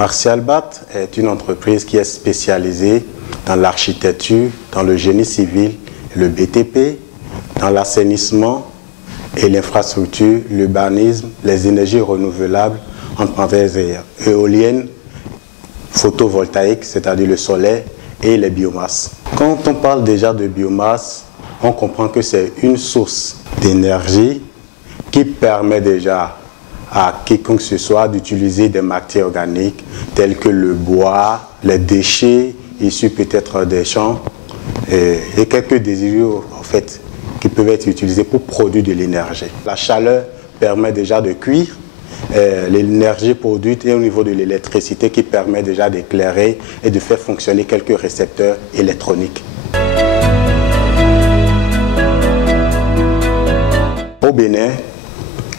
Martial Batt est une entreprise qui est spécialisée dans l'architecture, dans le génie civil, le BTP, dans l'assainissement et l'infrastructure, l'urbanisme, les énergies renouvelables, entre parenthèses éoliennes, photovoltaïques, c'est-à-dire le soleil, et les biomasses. Quand on parle déjà de biomasse, on comprend que c'est une source d'énergie qui permet déjà à quiconque que ce soit d'utiliser des matières organiques telles que le bois, les déchets issus peut-être des champs et quelques désirs en fait qui peuvent être utilisés pour produire de l'énergie. La chaleur permet déjà de cuire, l'énergie produite est au niveau de l'électricité qui permet déjà d'éclairer et de faire fonctionner quelques récepteurs électroniques. Au Bénin,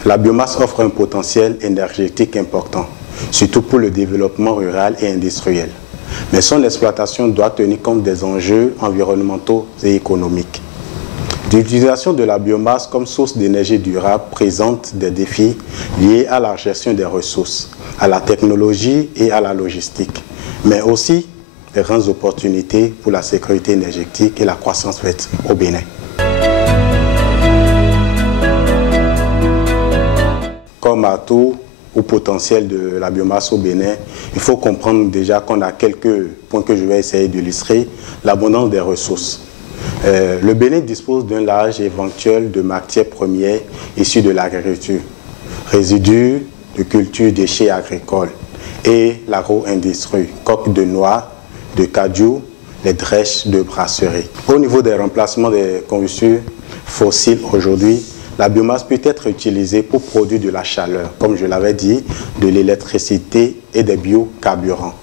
la biomasse offre un potentiel énergétique important, surtout pour le développement rural et industriel. Mais son exploitation doit tenir compte des enjeux environnementaux et économiques. L'utilisation de la biomasse comme source d'énergie durable présente des défis liés à la gestion des ressources, à la technologie et à la logistique, mais aussi des grandes opportunités pour la sécurité énergétique et la croissance verte au Bénin. Comme atout ou potentiel de la biomasse au Bénin, il faut comprendre déjà qu'on a quelques points que je vais essayer d'illustrer. L'abondance des ressources. Le Bénin dispose d'un large éventuel de matières premières issues de l'agriculture, résidus de cultures, déchets agricoles et l'agro-industrie, coques de noix, de cajou, les drèches de brasserie. Au niveau des remplacements des combustibles fossiles aujourd'hui, la biomasse peut être utilisée pour produire de la chaleur, comme je l'avais dit, de l'électricité et des biocarburants,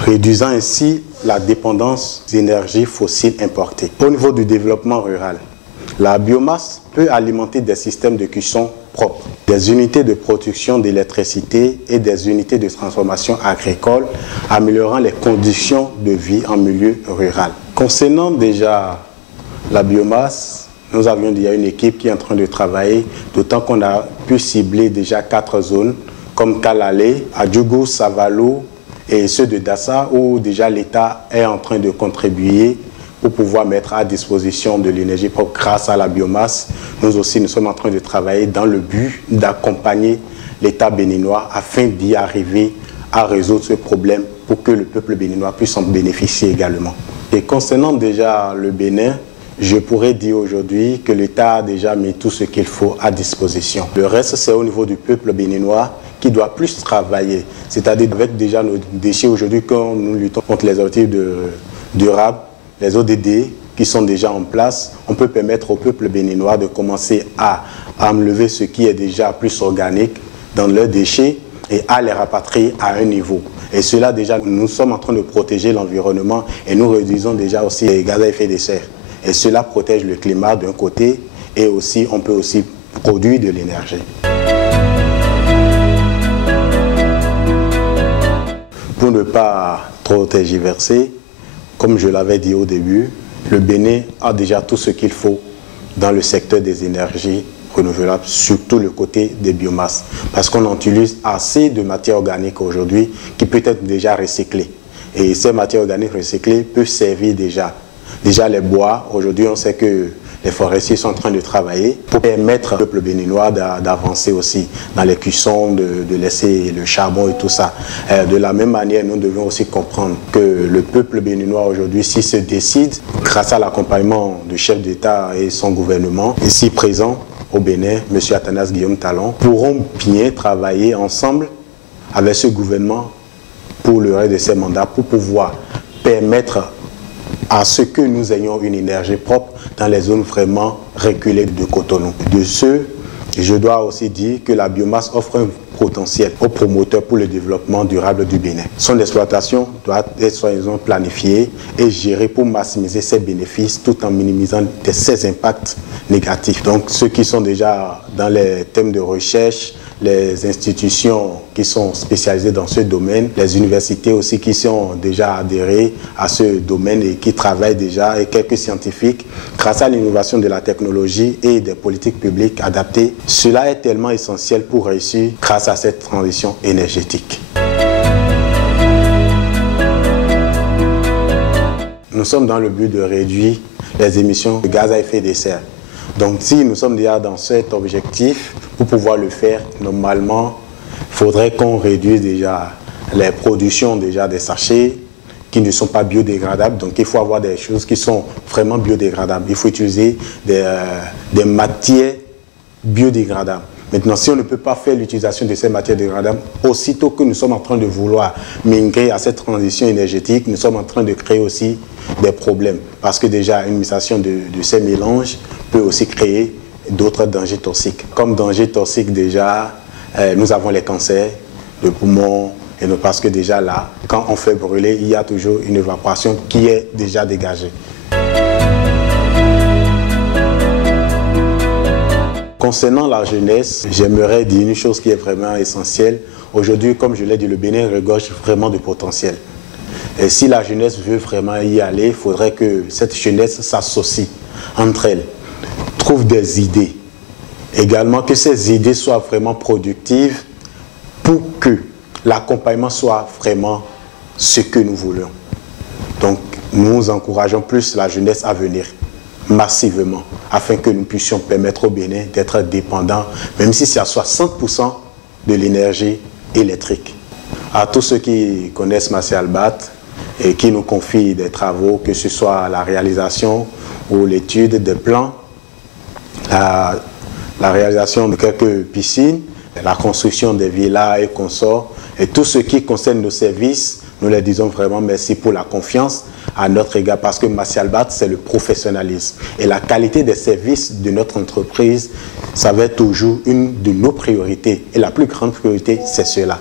réduisant ainsi la dépendance aux énergies fossiles importées. Au niveau du développement rural, la biomasse peut alimenter des systèmes de cuisson propres, des unités de production d'électricité et des unités de transformation agricole, améliorant les conditions de vie en milieu rural. Concernant déjà la biomasse, nous avions déjà une équipe qui est en train de travailler, d'autant qu'on a pu cibler déjà 4 zones, comme Kalalé, Adjougou, Savalou et ceux de Dassa, où déjà l'État est en train de contribuer pour pouvoir mettre à disposition de l'énergie propre grâce à la biomasse. Nous aussi, nous sommes en train de travailler dans le but d'accompagner l'État béninois afin d'y arriver à résoudre ce problème pour que le peuple béninois puisse en bénéficier également. Et concernant déjà le Bénin, je pourrais dire aujourd'hui que l'État a déjà mis tout ce qu'il faut à disposition. Le reste, c'est au niveau du peuple béninois qui doit plus travailler. C'est-à-dire avec déjà nos déchets aujourd'hui, quand nous luttons contre les objectifs durables, les ODD qui sont déjà en place, on peut permettre au peuple béninois de commencer à enlever ce qui est déjà plus organique dans leurs déchets et à les rapatrier à un niveau. Et cela déjà, nous sommes en train de protéger l'environnement et nous réduisons déjà aussi les gaz à effet de serre. Et cela protège le climat d'un côté et aussi on peut aussi produire de l'énergie. Pour ne pas trop tergiverser, comme je l'avais dit au début, le Bénin a déjà tout ce qu'il faut dans le secteur des énergies renouvelables, surtout le côté des biomasses. Parce qu'on utilise assez de matières organiques aujourd'hui qui peut être déjà recyclées. Et ces matières organiques recyclées peuvent servir déjà les bois. Aujourd'hui, on sait que les forestiers sont en train de travailler pour permettre au peuple béninois d'avancer aussi dans les cuissons, de laisser le charbon et tout ça. De la même manière, nous devons aussi comprendre que le peuple béninois aujourd'hui, s'il se décide, grâce à l'accompagnement du chef d'État et son gouvernement, ici présent au Bénin, M. Athanase Guillaume Talon, pourront bien travailler ensemble avec ce gouvernement pour le reste de ses mandats, pour pouvoir permettre à ce que nous ayons une énergie propre dans les zones vraiment reculées de Cotonou. De ce, je dois aussi dire que la biomasse offre un potentiel aux promoteurs pour le développement durable du Bénin. Son exploitation doit être soigneusement planifiée et gérée pour maximiser ses bénéfices tout en minimisant ses impacts négatifs. Donc ceux qui sont déjà dans les thèmes de recherche, les institutions qui sont spécialisées dans ce domaine, les universités aussi qui sont déjà adhérées à ce domaine et qui travaillent déjà, et quelques scientifiques, grâce à l'innovation de la technologie et des politiques publiques adaptées. Cela est tellement essentiel pour réussir grâce à cette transition énergétique. nous sommes dans le but de réduire les émissions de gaz à effet de serre. Donc si nous sommes déjà dans cet objectif, pour pouvoir le faire, normalement, il faudrait qu'on réduise déjà les productions déjà des sachets qui ne sont pas biodégradables. Donc il faut avoir des choses qui sont vraiment biodégradables. Il faut utiliser des matières biodégradables. Maintenant, si on ne peut pas faire l'utilisation de ces matières dégradables, aussitôt que nous sommes en train de vouloir migrer à cette transition énergétique, nous sommes en train de créer aussi des problèmes. Parce que déjà, une utilisation de ces mélanges peut aussi créer d'autres dangers toxiques. Comme danger toxique déjà, nous avons les cancers de poumons, et non, parce que déjà là, quand on fait brûler, il y a toujours une évaporation qui est déjà dégagée. Concernant la jeunesse, j'aimerais dire une chose qui est vraiment essentielle. Aujourd'hui, comme je l'ai dit, le Bénin regorge vraiment de potentiel. Et si la jeunesse veut vraiment y aller, il faudrait que cette jeunesse s'associe entre elles, trouve des idées. Également que ces idées soient vraiment productives pour que l'accompagnement soit vraiment ce que nous voulons. Donc, nous encourageons plus la jeunesse à venir massivement, afin que nous puissions permettre au Bénin d'être dépendant, même si c'est à 60% de l'énergie électrique. À tous ceux qui connaissent Martial Bat et qui nous confient des travaux, que ce soit la réalisation ou l'étude des plans, la réalisation de quelques piscines, la construction des villas et consorts, et tout ce qui concerne nos services, nous leur disons vraiment merci pour la confiance à notre égard, parce que Martial Bat, c'est le professionnalisme. Et la qualité des services de notre entreprise, ça va être toujours une de nos priorités. Et la plus grande priorité, c'est cela.